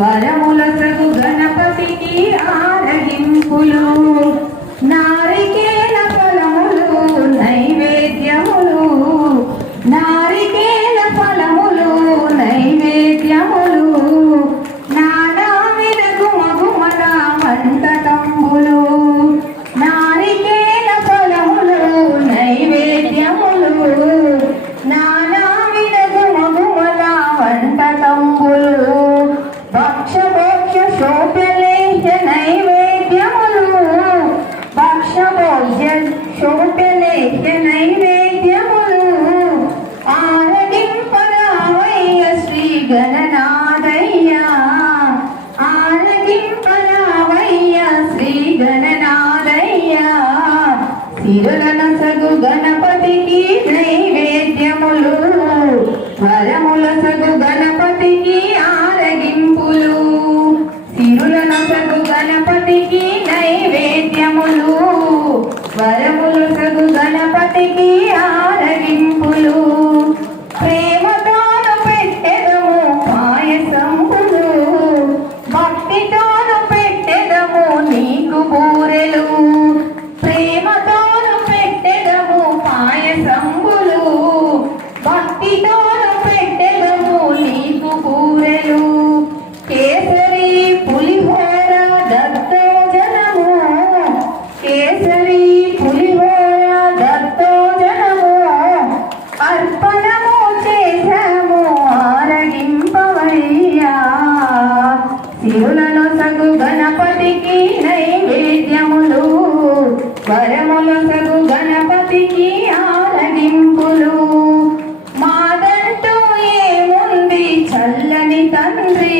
వరములసగు గణపతికి ఆరగింపులు నారికేల ఫలములు నైవేద్యములు నారికేల ఫలములు నైవేద్యములు నానా విధగు మగుమల మంటతంబులు నారికేల ఫలములు నైవేద్యములు నానా విధగు మగుమల మంటతంబులు భక్ష భోక్ష శోభలేహ్య నైవేద్యములు భక్ష భోజ్య శోభలేహ్య నైవేద్యములు ఆరగింపరావయ్య శ్రీ గణనాథయ్య ఆరగింపరావయ్య శ్రీ గణనాథయ్య సిరులనసగు గణపతికి నైవేద్యములు వరములసగు గణపతికి ఆరగింపులు సిరులనసగు గణపతికి నైవేద్యములు వరములసగు గణపతికి ఆరగింపులు ప్రేమతోను పెట్టెదము పాయసంబులు భక్తితోను పెట్టెదము నీకు బూరెలు ప్రేమతోను పెట్టెదము పాయసంబులు భక్తితోను పెట్టెదము నీకు బూరెలు కేసరి పులిహోర దత్తోజనము కేసరి పులిహోర దత్తోజనము అర్పణము చేశాము ఆరగింపవయ్యా సిరులను సగు గణపతికి నైవేద్యములు వరముల సగు గణపతికి ఆరగింపులు మాదంటూ ఏముంది చల్లని తండ్రి